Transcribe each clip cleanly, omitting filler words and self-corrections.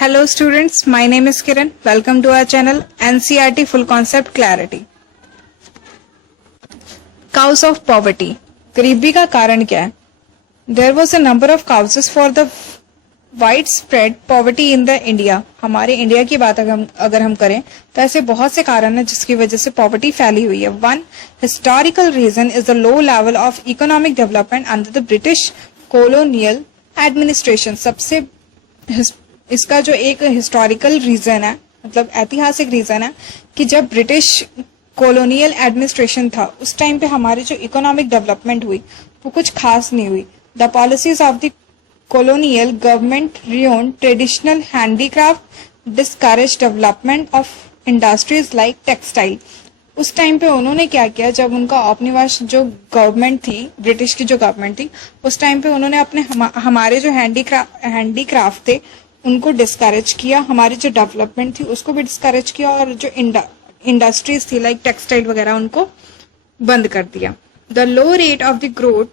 Hello students, my name is Kiran. Welcome to our channel NCERT Full Concept Clarity. Cause of poverty. गरीबी का कारण क्या है? There was a number of causes for the widespread poverty in the India. हमारे India की बात अगर हम करें तो ऐसे बहुत से कारण हैं जिसकी वजह से पॉवर्टी फैली हुई है. One historical reason is the low level of economic development under the British colonial administration. सबसे इसका जो एक हिस्टोरिकल रीजन है, मतलब ऐतिहासिक रीजन है कि जब ब्रिटिश कॉलोनियल एडमिनिस्ट्रेशन था उस टाइम पे हमारी जो इकोनॉमिक डेवलपमेंट हुई वो कुछ खास नहीं हुई. The policies of the colonial government rayon traditional handicraft, discourage development of industries like textile. उस टाइम पे उन्होंने क्या किया, जब उनका औपनिवेश जो गवर्नमेंट थी, ब्रिटिश की जो गवर्नमेंट थी, उस टाइम पे उन्होंने अपने हमारे जो हैंडीक्राफ्ट थे उनको डिस्करेज किया, हमारी जो डेवलपमेंट थी उसको भी डिस्करेज किया और जो इंडस्ट्रीज थी लाइक टेक्सटाइल वगैरह उनको बंद कर दिया. The low rate of the growth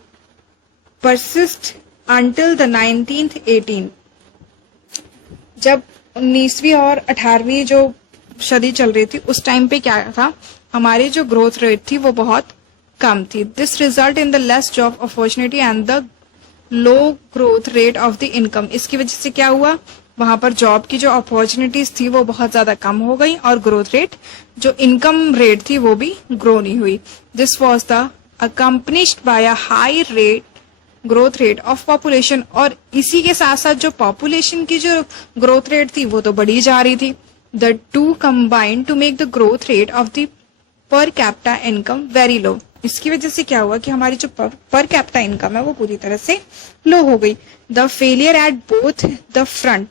persist until the 1918. जब 19वीं और 18वीं जो सदी चल रही थी उस टाइम पे क्या था, हमारी जो ग्रोथ रेट थी वो बहुत कम थी. This result in the less job opportunity and the low growth rate of the income. इसकी वजह से क्या हुआ, वहां पर जॉब की जो अपॉर्चुनिटीज थी वो बहुत ज्यादा कम हो गई और ग्रोथ रेट जो इनकम रेट थी वो भी ग्रो नहीं हुई. This was the accompanied by a high rate growth rate of population. और इसी के साथ साथ जो पॉपुलेशन की जो ग्रोथ रेट थी वो तो बढ़ी जा रही थी. The two combine to make the growth rate of the per capita income very low. इसकी वजह से क्या हुआ कि हमारी जो पर कैपिटा इनकम है वो पूरी तरह से लो हो गई. The failure at both the front,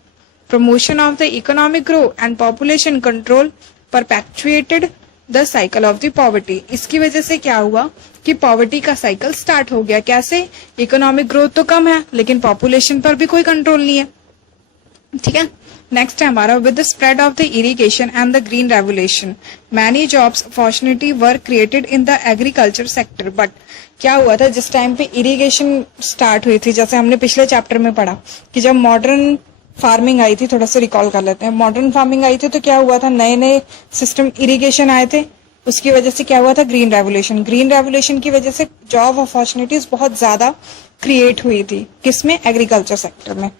promotion of the economic growth and population control perpetuated the cycle of the poverty. इसकी वजह से क्या हुआ कि पॉवर्टी का साइकिल स्टार्ट हो गया. कैसे? इकोनॉमिक ग्रोथ तो कम है लेकिन पॉपुलेशन पर भी कोई कंट्रोल नहीं है. ठीक है, नेक्स्ट है हमारा with the spread of the irrigation and the green revolution many jobs opportunity were created in the agriculture sector. But क्या हुआ था, जिस टाइम पे इरिगेशन स्टार्ट हुई थी, जैसे हमने पिछले चैप्टर में पढ़ा कि जब मॉडर्न फार्मिंग आई थी, थोड़ा सा रिकॉल कर लेते हैं. मॉडर्न फार्मिंग आई थी तो क्या हुआ था, नए नए सिस्टम इरिगेशन आए थे, उसकी वजह से क्या हुआ था, ग्रीन रेवोल्यूशन. ग्रीन रेवोल्यूशन की वजह से जॉब अपॉर्चुनिटीज बहुत ज्यादा क्रिएट हुई थी. किसमें? एग्रीकल्चर सेक्टर में.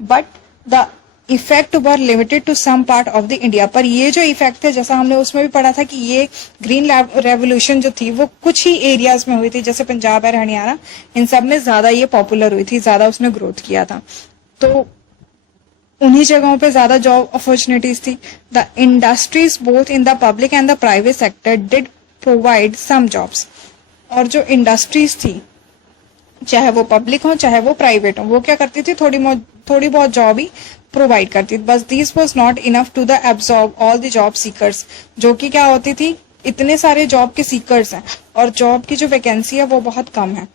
But the effect were limited to some part of the India. पर ये जो इफेक्ट थे, जैसा हमने उसमें भी पढ़ा था कि ये ग्रीन रेवोल्यूशन जो थी वो कुछ ही एरियाज में हुई थी, जैसे पंजाब और हरियाणा, इन सब में ज्यादा ये पॉपुलर हुई थी, ज्यादा उसने ग्रोथ किया था. तो उन्हीं जगहों पे ज्यादा जॉब अपॉर्चुनिटीज थी. The industries both in the public and the private sector did provide some jobs. और जो इंडस्ट्रीज थी, चाहे वो पब्लिक हो चाहे वो प्राइवेट हो, वो क्या करती थी, थोड़ी बहुत जॉब ही प्रोवाइड करती थी. बस this was not enough to the absorb all the job seekers. जो कि क्या होती थी, इतने सारे जॉब के सीकर्स हैं और जॉब की जो वैकेंसी है वो बहुत कम है.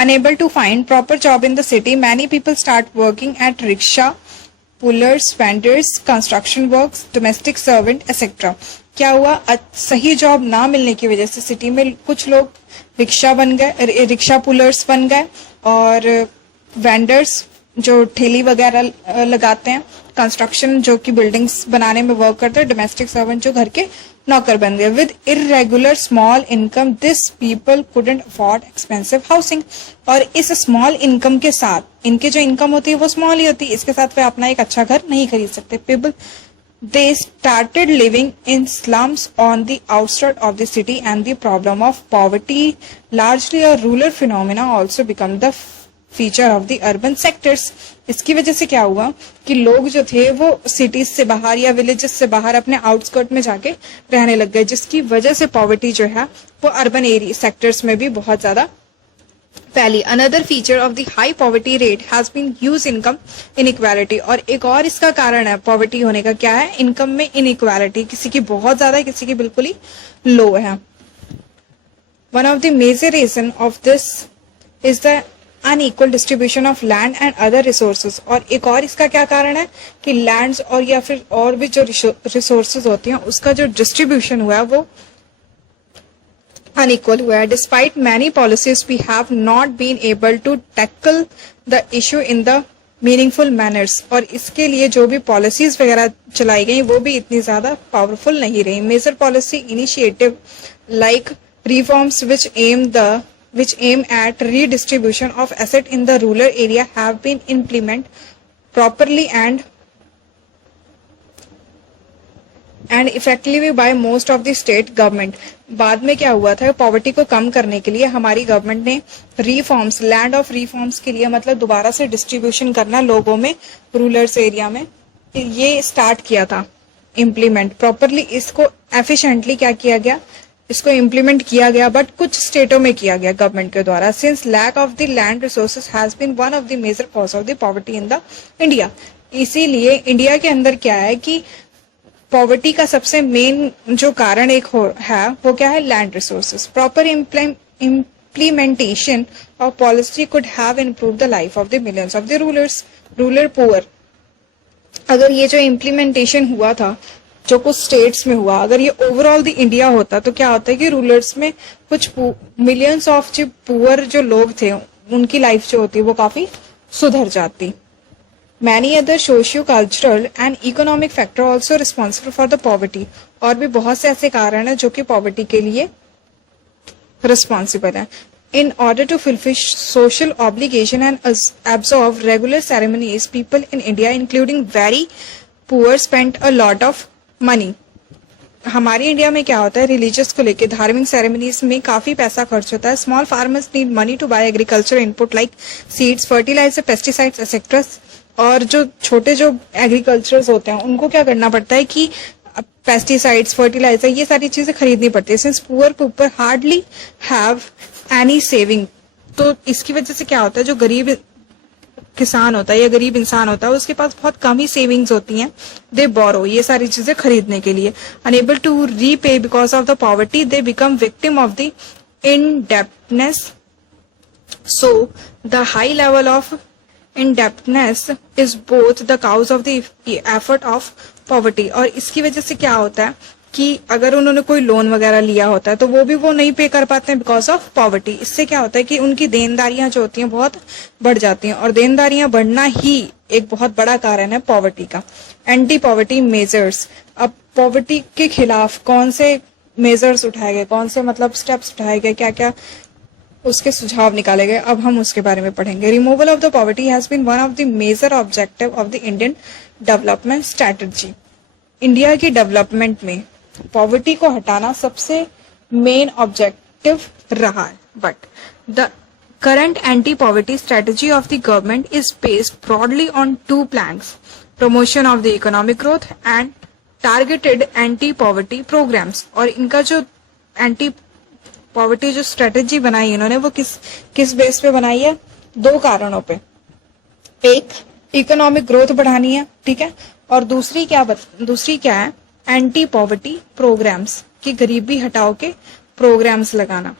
Unable to find proper job in the city, many people start working at rickshaw, pullers, vendors, construction works, domestic servant, etc. क्या हुआ, सही जॉब ना मिलने की वजह से सिटी में कुछ लोग रिक्शा बन गए, रिक्शा पुलर्स बन गए, और वेंडर्स जो ठेली वगैरह लगाते हैं, कंस्ट्रक्शन जो कि बिल्डिंग्स बनाने में वर्क करते हैं, डोमेस्टिक सर्वेंट जो घर के नौकर बन गए. With irregular small income this people couldn't afford expensive housing. और इस स्मॉल इनकम के साथ, इनके जो इनकम होती है वो स्मॉल ही होती है, इसके साथ वे अपना एक अच्छा घर नहीं खरीद सकते. People they started living in slums on the outskirt of the city and the problem of poverty largely a rural phenomena also become the feature of the urban sectors. इसकी वजह से क्या हुआ कि लोग जो थे वो सिटीज से बाहर या विलेजेस से बाहर अपने आउटस्कर्ट में जाके रहने लग गए, जिसकी वजह से पॉवर्टी जो है वो अर्बन एरिया सेक्टर्स में भी बहुत ज्यादा फैली. Another feature of the high poverty rate has been huge income inequality. और एक और इसका कारण है पॉवर्टी होने का क्या है, इनकम में इनइक्वालिटी. किसी की बहुत ज्यादा है, किसी की बिल्कुल ही लो है. One of the major reason of this is the unequal distribution of land and other resources. और एक और इसका क्या कारण है कि लैंड्स और या फिर और भी जो रिसोर्सेज होती हैं उसका जो डिस्ट्रीब्यूशन हुआ है वो unequal हुआ है. Despite many policies, we have not been able to tackle the issue in the meaningful manners. और इसके लिए जो भी पॉलिसीज वगैरह चलाई गई वो भी इतनी ज्यादा पावरफुल नहीं रही. Major policy initiative like reforms which aim at redistribution of asset in the rural area have been implemented properly and effectively by most of the state government. बाद में क्या हुआ था, पॉवर्टी को कम करने के लिए हमारी गवर्नमेंट ने रिफॉर्म्स, लैंड ऑफ रिफॉर्म्स के लिए मतलब दोबारा से डिस्ट्रीब्यूशन करना लोगों में, रूरल एरिया में, ये स्टार्ट किया था इम्प्लीमेंट प्रॉपरली. इसको एफिशिएंटली क्या किया गया, इसको इम्प्लीमेंट किया गया, बट कुछ स्टेटों में किया गया गवर्नमेंट के द्वारा. Since lack of the land resources has been one of the major cause of the poverty in the India. इसीलिए इंडिया के अंदर क्या है कि पॉवर्टी का सबसे मेन जो कारण एक है वो क्या है, land resources. Proper implementation of policy could have improve the life of the millions of the rural poor. अगर ये जो इम्प्लीमेंटेशन हुआ था जो कुछ स्टेट्स में हुआ, अगर ये ओवरऑल द इंडिया होता तो क्या होता है कि रूरल्स में कुछ मिलियंस ऑफ जो पुअर जो लोग थे उनकी लाइफ जो होती वो काफी सुधर जाती. Many other socio-cultural and economic factor also responsible for the poverty. और भी बहुत से ऐसे कारण हैं जो कि पॉवर्टी के लिए रिस्पॉन्सिबल है. In order to fulfill social obligation and absorb regular ceremonies, people in India, including very poor, spent a lot of money. हमारे इंडिया में क्या होता है, रिलीजियस को लेके धार्मिक सेरेमनीज में काफी पैसा खर्च होता है. Small farmers need money to buy agriculture input like seeds, fertiliser, pesticides etcetera. और जो छोटे जो एग्रीकल्चर्स होते हैं उनको क्या करना पड़ता है कि पेस्टिसाइड्स, फर्टिलाइजर, ये सारी चीजें खरीदनी पड़ती है. Since poor people hardly have any saving, तो इसकी वजह से क्या होता है, जो गरीब किसान होता है या गरीब इंसान होता है उसके पास बहुत कम ही सेविंग्स होती हैं. दे बोरो, ये सारी चीजें खरीदने के लिए. Unable to repay because of the poverty, they become victim of the indebtedness. So the high level of indebtedness is both the cause of the effort of poverty. और इसकी वजह से क्या होता है कि अगर उन्होंने कोई लोन वगैरह लिया होता है तो वो भी वो नहीं पे कर पाते हैं बिकॉज ऑफ पॉवर्टी. इससे क्या होता है कि उनकी देनदारियां जो होती हैं बहुत बढ़ जाती हैं, और देनदारियां बढ़ना ही एक बहुत बड़ा कारण है पॉवर्टी का. Anti poverty measures. अब पॉवर्टी के खिलाफ कौन से मेजर्स उठाए गए, कौन से मतलब स्टेप्स उठाए गए, क्या क्या उसके सुझाव निकाले गए, अब हम उसके बारे में पढ़ेंगे. Removal of the poverty has been one of the major objective of the Indian development strategy. India की डेवलपमेंट में पॉवर्टी को हटाना सबसे मेन ऑब्जेक्टिव रहा है. But the current anti poverty strategy of the government is based broadly on two plans, promotion of the economic growth and targeted anti poverty programmes. और इनका जो एंटी पॉवर्टी जो स्ट्रेटेजी बनाई इन्होंने वो किस बेस पे बनाई है, दो कारणों पे. एक, इकोनॉमिक ग्रोथ बढ़ानी है, ठीक है, और दूसरी क्या है, एंटी पॉवर्टी प्रोग्राम्स, कि गरीबी हटाओ के प्रोग्राम्स लगाना.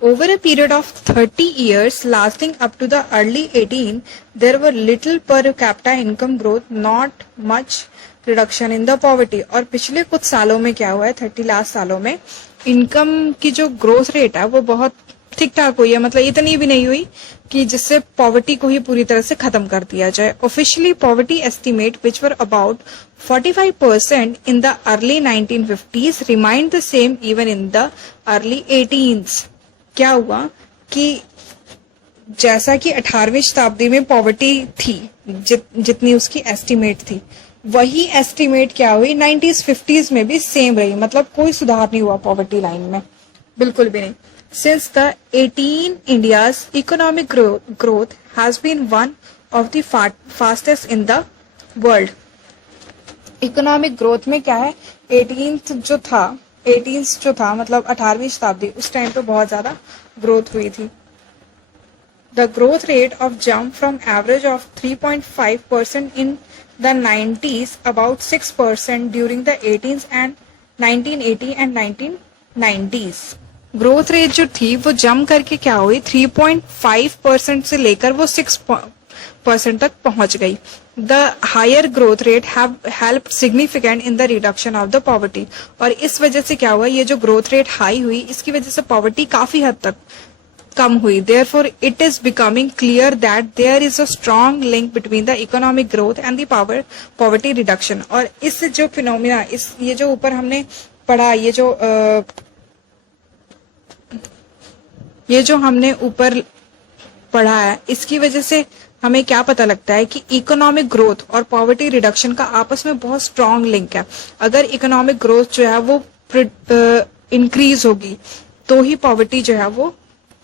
Over a period of 30 years lasting up to the early 18, there were little per capita income growth, not much reduction in the poverty. और पिछले कुछ सालों में क्या हुआ है, 30 लास्ट सालों में इनकम की जो ग्रोथ रेट है वो बहुत ठीक ठाक हुई है, मतलब इतनी भी नहीं हुई कि जिससे पॉवर्टी को ही पूरी तरह से खत्म कर दिया जाए. Officially poverty estimate which were about 45% in the early 1950s remind the same even in the early 18s. क्या हुआ कि जैसा कि 18वीं शताब्दी में पॉवर्टी थी, जितनी उसकी एस्टिमेट थी, वही एस्टिमेट क्या हुई 90s 50s में भी सेम रही. मतलब कोई सुधार नहीं हुआ पॉवर्टी लाइन में, बिल्कुल भी नहीं. Since the 18 India's economic growth has been one of the fastest in the world. Economic growth में क्या है, 18th जो था मतलब 18वीं शताब्दी, उस टाइम पे बहुत ज्यादा ग्रोथ हुई थी. The growth rate of jump from average of 3.5% in the 90s, about 6% during the 18s and 1980 and 1990s. Growth rate जो थी वो जंप करके क्या हुई, 3.5% से लेकर वो 6% तक पहुंच गई. The higher growth rate have helped significant in the reduction of the poverty. और इस वजह से क्या हुआ, ये जो ग्रोथ रेट हाई हुई इसकी वजह से पॉवर्टी काफी हद तक कम हुई। Therefore, it is becoming clear that there is a strong link between the economic growth and the poverty reduction। और इस जो फिनोमिना, इस ये जो ऊपर हमने पढ़ा, ये जो हमने ऊपर पढ़ा है, इसकी वजह से हमें क्या पता लगता है कि इकोनॉमिक ग्रोथ और पॉवर्टी रिडक्शन का आपस में बहुत स्ट्रांग लिंक है। अगर इकोनॉमिक ग्रोथ जो है वो इंक्रीज होगी तो ही पॉवर्टी जो है वो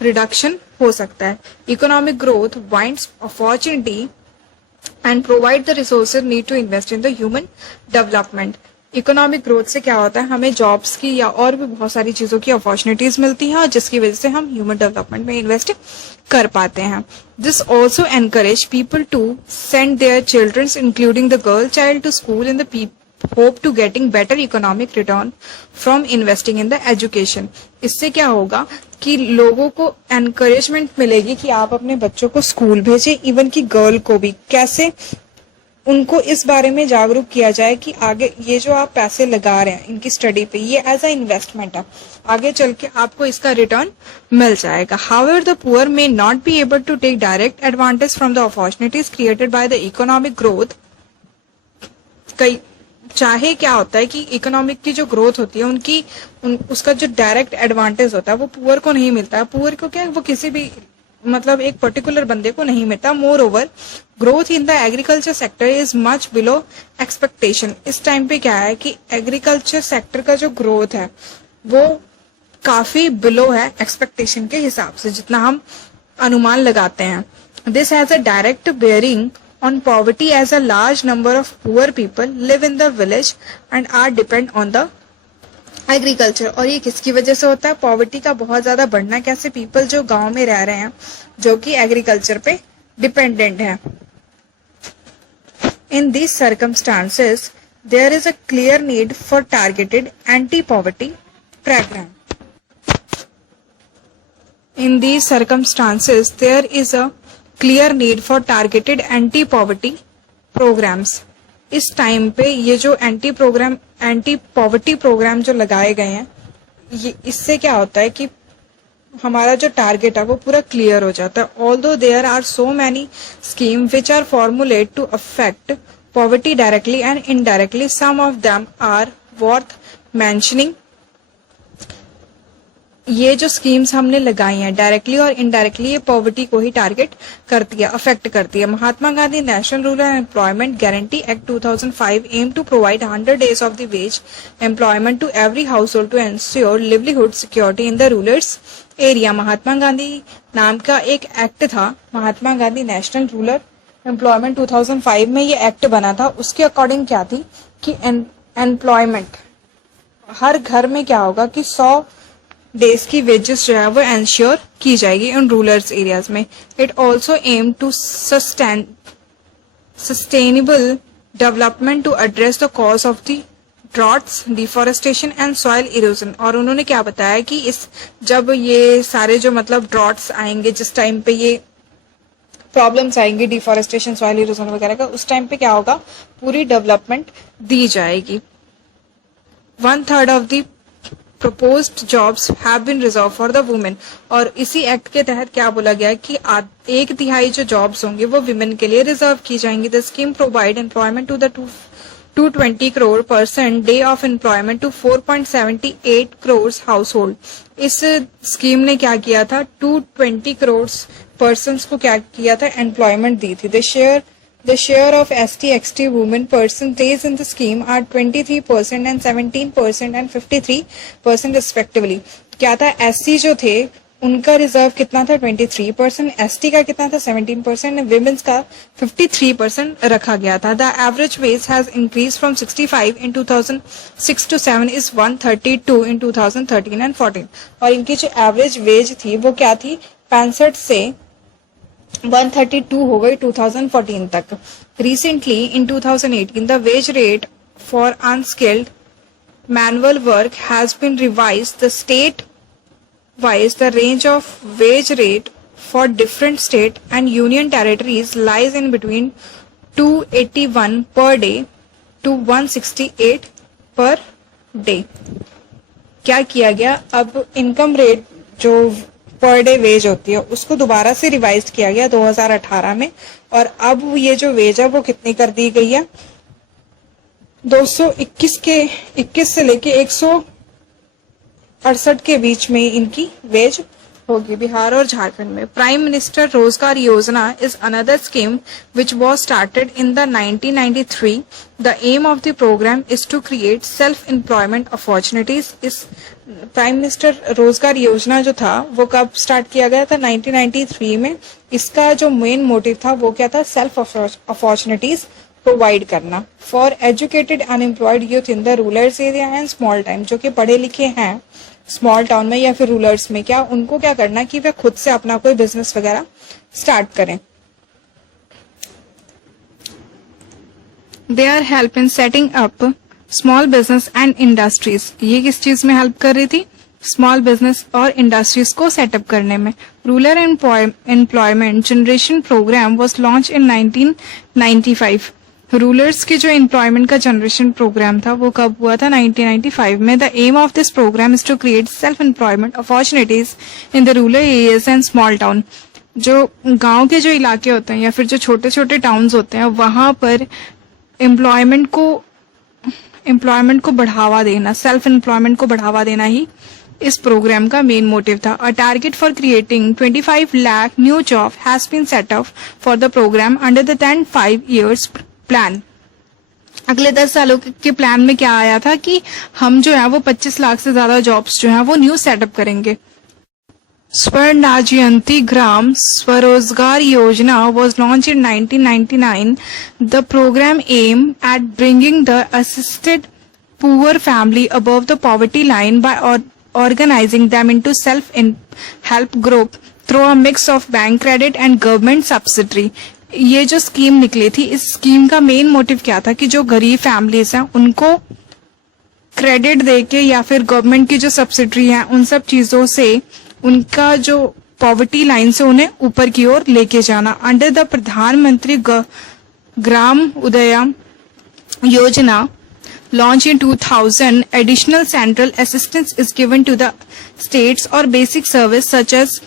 रिडक्शन हो सकता है। Economic growth winds opportunity and provide the resources need to invest in the human development. Economic growth से क्या होता है, हमें जॉब्स की या और भी बहुत सारी चीजों की अपॉर्चुनिटीज मिलती हैं और जिसकी वजह से हम ह्यूमन डेवलपमेंट में इन्वेस्ट कर पाते हैं। This also encourage people to send their childrens including the girl child to school in the hope to getting better economic return from investing in the education। इससे क्या होगा कि लोगों को एनकरेजमेंट मिलेगी कि आप अपने बच्चों को स्कूल भेजें, इवन की गर्ल को भी। कैसे उनको इस बारे में जागरूक किया जाए कि आगे ये जो आप पैसे लगा रहे हैं इनकी स्टडी पे, ये एज अ इन्वेस्टमेंट है, आगे चल के आपको इसका रिटर्न मिल जाएगा। However, the poor may not be able to take direct advantage from the opportunities created by the economic growth। कई चाहे क्या होता है कि इकोनॉमिक की जो ग्रोथ होती है उसका जो डायरेक्ट एडवांटेज होता है वो पुअर को नहीं मिलता है। पुअर को क्या, वो किसी भी मतलब एक पर्टिकुलर बंदे को नहीं मिलता। More over, growth in the agriculture sector is much below expectation. इस टाइम पे क्या है कि एग्रीकल्चर सेक्टर का जो ग्रोथ है वो काफी बिलो है एक्सपेक्टेशन के हिसाब से, जितना हम अनुमान लगाते हैं। This has a direct bearing on poverty as a large number of poor people live in the village and are depend on the agriculture। और ये किसकी वजह से होता है, पॉवर्टी का बहुत ज्यादा बढ़ना कैसे, पीपल जो गांव में रह रहे हैं जो कि एग्रीकल्चर पे डिपेंडेंट है। In these circumstances there is a clear need for targeted anti-poverty program। In these circumstances there is a clear need for targeted anti poverty programmes. इस टाइम पे ये जो एंटी पॉवर्टी प्रोग्राम जो लगाए गए हैं, ये इससे क्या होता है कि हमारा जो टारगेट है वो पूरा क्लियर हो जाता है। Although there are so many scheme which are formulate to affect poverty directly and indirectly, some of them are worth mentioning. ये जो स्कीम्स हमने लगाई हैं डायरेक्टली और इनडायरेक्टली ये पॉवर्टी को ही टारगेट करती है, अफेक्ट करती है। Mahatma Gandhi national rural employment guarantee act 2005 aim to provide 100 days of the wage employment to every household to ensure livelihood security in the rural area. Mahatma Gandhi नाम का एक एक्ट था, Mahatma Gandhi national rural employment 2005 में ये एक्ट बना था। उसके अकॉर्डिंग क्या थी कि एम्प्लॉयमेंट हर घर में क्या होगा कि 100 डेज की वेजेस जो है वो एंश्योर की जाएगी इन रूरल एरियाज में। It also aim to sustainable development to address the cause of the droughts, deforestation and soil erosion. और उन्होंने क्या बताया कि जब ये सारे जो मतलब ड्रॉट्स आएंगे, जिस टाइम पे ये प्रॉब्लम्स आएंगी डिफॉरेस्टेशन, सॉइल इरोजन वगैरह का, उस टाइम पे क्या होगा, पूरी डेवलपमेंट दी जाएगी। 1/3 of the proposed jobs have been reserved for the women। और इसी एक्ट के तहत क्या बोला गया है कि 1/3 जो जॉब्स होंगे वो विमेन के लिए रिजर्व की जाएंगी। The scheme provide employment to the 220 crore person day of employment to 4.78 crores household. इस स्कीम ने क्या किया था, 220 crore persons को क्या किया था, एम्प्लॉयमेंट दी थी। The share of ST/XT women percentage in the scheme are 23% and 17% and 53% respectively। क्या था, SC जो थे उनका रिजर्व कितना था, 23%, ST का कितना था, 17%, विमेन्स का 53% रखा गया था। The average wage has increase from 65 in 2006 to 7 is 132 in 2013 and 14। और इनकी जो एवरेज वेज थी वो क्या थी, 65 से 132 हो गई 2014 तक। Recently in 2018 the wage rate for unskilled manual work has been revised। The state wise the range of wage rate for different state and union territories lies in between 281 per day to 168 per day. क्या किया गया, अब income rate जो per day veg होती है उसको दोबारा से रिवाइज किया गया 2018 में, और अब ये जो वेज है वो कितनी कर दी गई है, 21 से लेके 168 के बीच में इनकी वेज होगी बिहार और झारखंड में। Prime minister Rozgar Yojana is another scheme which was started in the 1993। The aim of the programme is to create self employment opportunities. इस प्राइम मिनिस्टर रोजगार योजना जो था वो कब स्टार्ट किया गया था, 1993 में। इसका जो मेन मोटिव था वो क्या था, सेल्फ अपॉर्चुनिटीज प्रोवाइड करना for educated unemployed youth in the rural area and small town. जो कि पढ़े लिखे हैं स्मॉल टाउन में या फिर रूरल्स में, क्या उनको क्या करना कि वे खुद से अपना कोई बिजनेस वगैरह स्टार्ट करें। They are help in setting up small business and industries. ये किस चीज में हेल्प कर रही थी, स्मॉल बिजनेस और इंडस्ट्रीज को सेटअप करने में। Rural employment generation programme was launch in 1995। Rulers के जो एम्प्लॉयमेंट का जनरेशन प्रोग्राम था वो कब हुआ था, 1995 में। The aim of this programme is to create self employment opportunities in the rural areas and small town. जो गांव के जो इलाके होते हैं या फिर जो छोटे छोटे टाउन्स होते हैं वहां पर एम्प्लॉयमेंट को बढ़ावा देना, सेल्फ एम्प्लॉयमेंट को बढ़ावा देना ही इस प्रोग्राम का मेन मोटिव था। A target for creating 25 lakh new job has been set up for the programme under the 5 years plan. अगले 10 सालों के प्लान में क्या आया था कि हम जो है वो 25 लाख से ज्यादा जॉब्स जो है वो न्यू सेटअप करेंगे। स्वर्णाजयंती ग्राम स्वरोजगार योजना was launched in 1999. The program aimed at bringing the assisted poor family above the poverty line by organizing them into self-help group through a mix of bank credit and government subsidy. ये जो scheme निकली थी, इस scheme का main motive क्या था कि जो गरीब फैमिलीज हैं उनको क्रेडिट देके या फिर गवर्नमेंट की जो सब्सिडी है उन सब चीजों से उनका जो पॉवर्टी लाइन से उन्हें ऊपर की ओर लेके जाना। अंडर द प्रधानमंत्री Gram Uday Yojana launch in 2000, additional central assistance is given to the states और basic service such as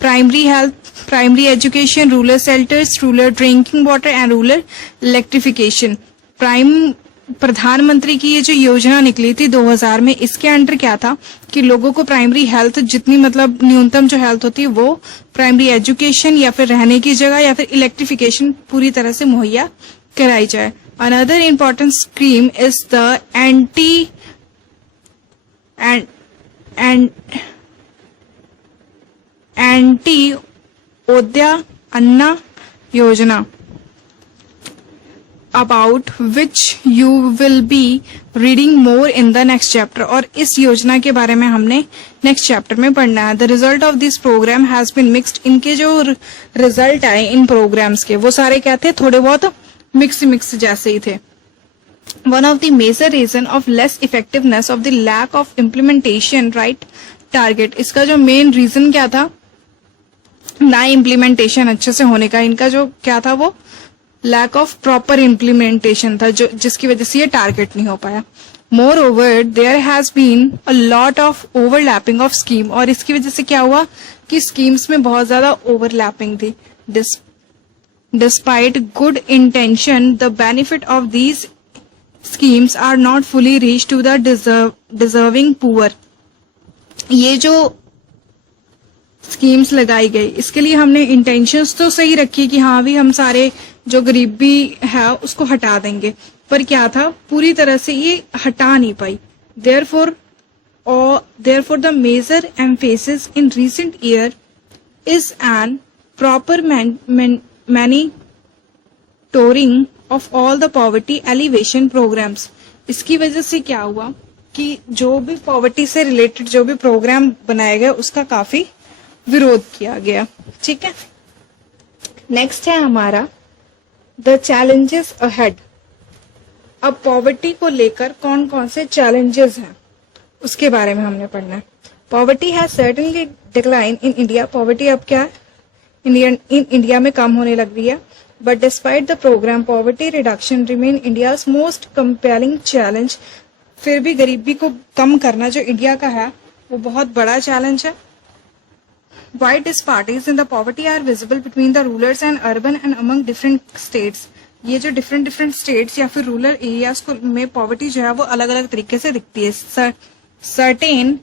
primary health, primary education, rural shelters, rural drinking water and rural electrification. प्रधानमंत्री की ये जो योजना निकली थी 2000 में, इसके अंडर क्या था कि लोगों को प्राइमरी हेल्थ जितनी मतलब न्यूनतम जो हेल्थ होती है वो, प्राइमरी एजुकेशन या फिर रहने की जगह या फिर इलेक्ट्रिफिकेशन पूरी तरह से मुहैया कराई जाए। Another important scheme is the Antyodaya Anna Yojana, about which you will be reading more in the next chapter। और इस योजना के बारे में हमने नेक्स्ट चैप्टर में पढ़ना है। The result of this program has been mixed। इनके जो रिजल्ट आए इन प्रोग्राम्स के वो सारे क्या थे, थोड़े बहुत मिक्स जैसे ही थे। One of the major reason of less effectiveness of the lack of implementation right target। इसका जो मेन रीजन क्या था, ना इम्प्लीमेंटेशन अच्छे से होने का, इनका जो क्या था वो लैक ऑफ प्रॉपर इम्प्लीमेंटेशन था, जो जिसकी वजह से ये टारगेट नहीं हो पाया। Moreover there has been a lot of overlapping of scheme. और इसकी वजह से क्या हुआ कि स्कीम्स में बहुत ज्यादा ओवरलैपिंग थी। Despite good intention the benefit of these schemes are not fully reach to the deserving poor. ये जो स्कीम्स लगाई गई इसके लिए हमने इंटेंशंस तो सही रखी कि हाँ भी हम सारे जो गरीबी है उसको हटा देंगे, पर क्या था पूरी तरह से ये हटा नहीं पाई। therefore the major emphasis in recent year is an proper monitoring of all the poverty alleviation programs। इसकी वजह से क्या हुआ कि जो भी पॉवर्टी से रिलेटेड जो भी प्रोग्राम बनाए गए उसका काफी विरोध किया गया। ठीक है, नेक्स्ट है हमारा द चैलेंजेस अहेड। अब पॉवर्टी को लेकर कौन कौन से चैलेंजेस हैं उसके बारे में हमने पढ़ना है। Poverty has certainly decline in India. Poverty अब क्या है, इंडिया में कम होने लग रही है। But despite the program, poverty reduction remain India's most compelling challenge. फिर भी गरीबी को कम करना जो इंडिया का है वो बहुत बड़ा चैलेंज है. Wide disparities in the poverty are visible between the rulers and urban and among different states. ये जो different states या फिर rural areas को में poverty जो है वो अलग अलग तरीके से दिखती है. Certain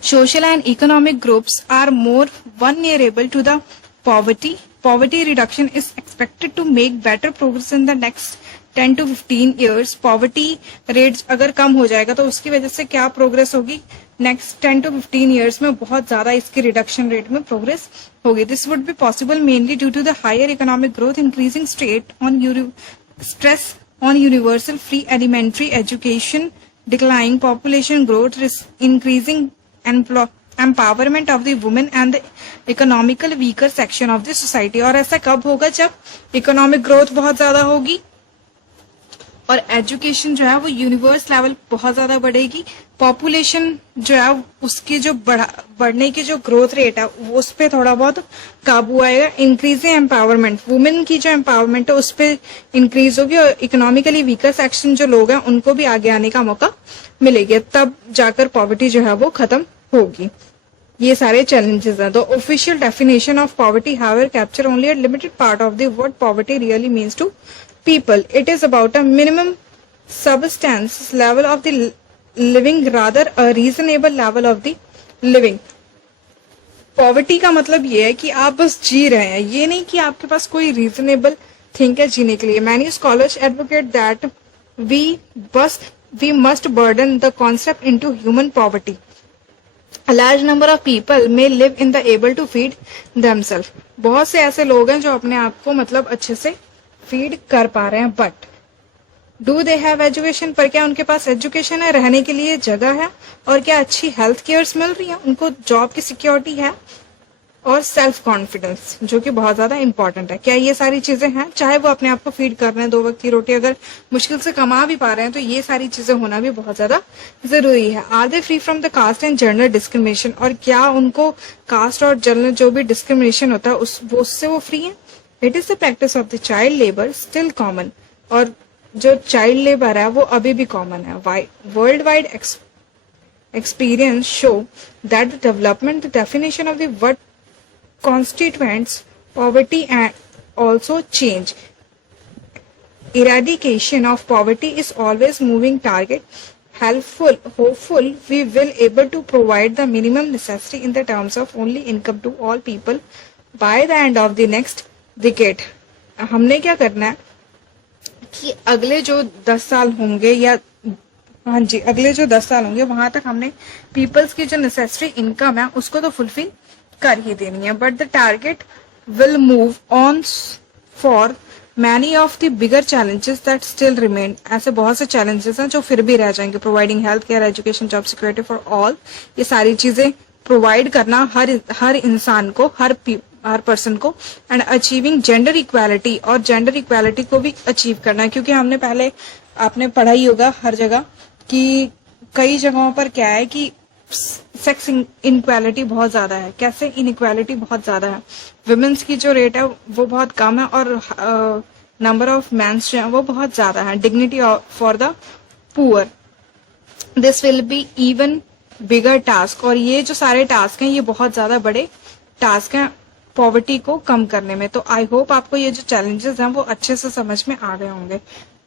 social and economic groups are more vulnerable to the poverty. Poverty reduction is expected to make better progress in the next 10 to 15 years. Poverty rates अगर कम हो जाएगा तो उसकी वजह से क्या प्रोग्रेस होगी, नेक्स्ट 10 to 15 years में बहुत ज्यादा इसकी रिडक्शन रेट में प्रोग्रेस होगी. This would be possible mainly due to the higher economic growth, increasing stress on universal free elementary education, declining population growth, increasing empowerment of the women and the economical weaker section of the society. और ऐसा कब होगा, जब economic growth बहुत ज्यादा होगी और education जो है वो यूनिवर्स लेवल बहुत ज्यादा बढ़ेगी. पॉपुलेशन जो है उसकी जो बढ़ने की जो ग्रोथ रेट है वो उस पर थोड़ा बहुत काबू आएगा. इंक्रीजिंग एम्पावरमेंट, वुमेन की जो एम्पावरमेंट है उस पर इंक्रीज होगी और इकोनॉमिकली वीकर सेक्शन जो लोग हैं उनको भी आगे आने का मौका मिलेगा. तब जाकर पॉवर्टी जो है वो खत्म होगी. ये सारे चैलेंजेस हैं. The official definition of poverty however capture only a limited part of the what poverty really means to people. It is about a minimum subsistence level of the living, rather a reasonable level of the living. Poverty का मतलब ये है कि आप बस जी रहे हैं, ये नहीं कि आपके पास कोई reasonable thing है जीने के लिए. Many scholars advocate that we must burden the concept into human poverty. A large number of people may live in the able to feed themselves. बहुत से ऐसे लोग हैं जो अपने आप को मतलब अच्छे से फीड कर पा रहे हैं. But do they have education, पर क्या उनके पास एजुकेशन है, रहने के लिए जगह है, और क्या अच्छी हेल्थ केयर्स मिल रही है, उनको जॉब की सिक्योरिटी है, और सेल्फ कॉन्फिडेंस जो कि बहुत ज्यादा इंपॉर्टेंट है. क्या ये सारी चीजें हैं? चाहे वो अपने आप को फीड कर रहे हैं, 2 वक्त की रोटी अगर मुश्किल से कमा भी पा रहे हैं तो ये सारी चीजें होना भी बहुत ज्यादा जरूरी है. Are they free from the caste and gender discrimination, और क्या उनको कास्ट और जेंडर जो भी डिस्क्रिमिनेशन होता है उससे वो फ्री है. It is the practice of the child labor still common, और जो चाइल्ड लेबर है वो अभी भी कॉमन है. World wide experience show that the development, the definition of the what constitutes poverty and also change. Eradication of poverty is always moving target. Hopeful we will able to provide the minimum necessary in the terms of only income to all people by the end of the next decade. हमने क्या करना है कि अगले जो 10 साल होंगे या अगले जो 10 साल होंगे वहां तक हमने पीपल्स की जो नेसेसरी इनकम है उसको तो फुलफिल कर ही देनी है. But the target will move on for many of the bigger challenges that still remain. ऐसे बहुत से चैलेंजेस हैं जो फिर भी रह जाएंगे. Providing health care, education, job security for all, ये सारी चीजें प्रोवाइड करना हर इंसान को, हर पर्सन को, एंड अचीविंग जेंडर इक्वालिटी, और जेंडर इक्वालिटी को भी अचीव करना है. क्योंकि हमने पहले आपने पढ़ा ही होगा हर जगह कि कई जगहों पर क्या है कि सेक्स इनक्वालिटी बहुत ज्यादा है. कैसे इनक्वालिटी बहुत ज्यादा है, वुमेन्स की जो रेट है वो बहुत कम है और नंबर ऑफ मेंस जो है वो बहुत ज्यादा है. Dignity for the poor, this will be even bigger task, और ये जो सारे टास्क हैं ये बहुत ज्यादा बड़े टास्क हैं पॉवर्टी को कम करने में. तो आई होप आपको ये जो चैलेंजेस हैं वो अच्छे से समझ में आ गए होंगे.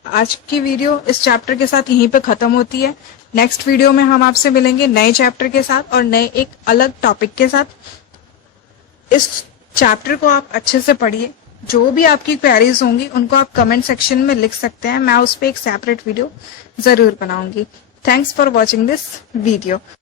आज की वीडियो इस चैप्टर के साथ यहीं पे खत्म होती है. नेक्स्ट वीडियो में हम आपसे मिलेंगे नए चैप्टर के साथ और नए एक अलग टॉपिक के साथ. इस चैप्टर को आप अच्छे से पढ़िए. जो भी आपकी क्वेरीज होंगी उनको आप कमेंट सेक्शन में लिख सकते हैं. मैं उस पर एक सेपरेट वीडियो जरूर बनाऊंगी. Thanks for watching this video.